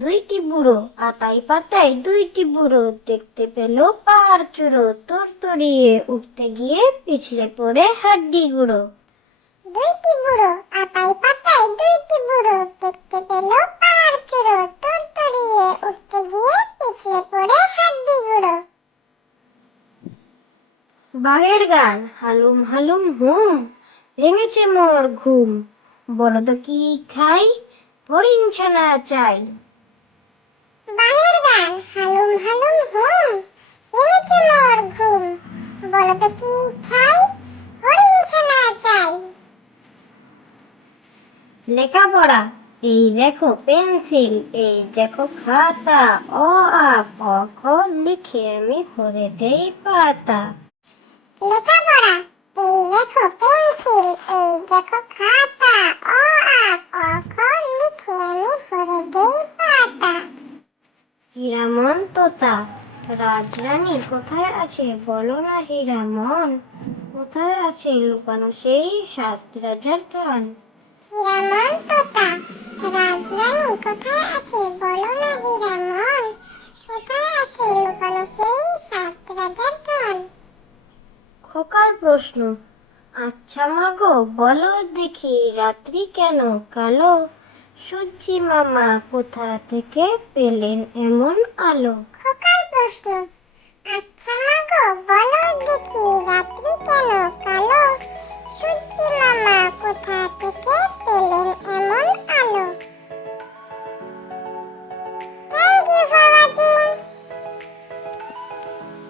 দুইটি বুড়ো আতাই পাতায় দুইটি বুড়ো দেখতে পেল পাহাড় চূড়ো তরতরিয়ে উঠতে গিয়ে পিছলে পড়ে হাড্ডি গুঁড়ো। দুইটি বুড়ো আতাই পাতায় দুইটি বুড়ো দেখতে পেল পাহাড় চূড়ো তরতরিয়ে উঠতে গিয়ে পিছলে পড়ে হাড্ডি গুঁড়ো। বাঘের গান হালুম হালুম হুম, ভেঙেছে মোর ঘুম, বলো তো কি খাই, হরিণ ছানা চাই। বাঘের গান হালুম হালুম হুম, ভেঙেছে মোর ঘুম, বলো তো কি খাই, হরিণ ছানা চাই। লেখাপড়া, এই দেখো পেন্সিল, এই দেখো খাতা, অ আ ক খ লিখে আমি ভরে দেই পাতা। লেখাপড়া, এই দেখো পেন্সিল, এই দেখো খাতা, অ আ ক খ লিখে আমি ভরে দেই পাতা। হীরামন তোতা, রাজরানী কোথায় আছে বলো না হীরামন, কোথায় আছে লুকানো সেই 7 রাজার ধন। হীরামন তোতা, রাজরানী কোথায় আছে বলো না হীরামন, কোথায় আছে লুকানো সেই 7 রাজার ধন। খোকার প্রশ্ন, আচ্ছা মাগো বলো দেখি রাত্রি কেন কালো, সূর্যি মামা কোথা থেকে পেলেন এমন আলো। খোকার প্রশ্ন, আচ্ছা মাগো বলো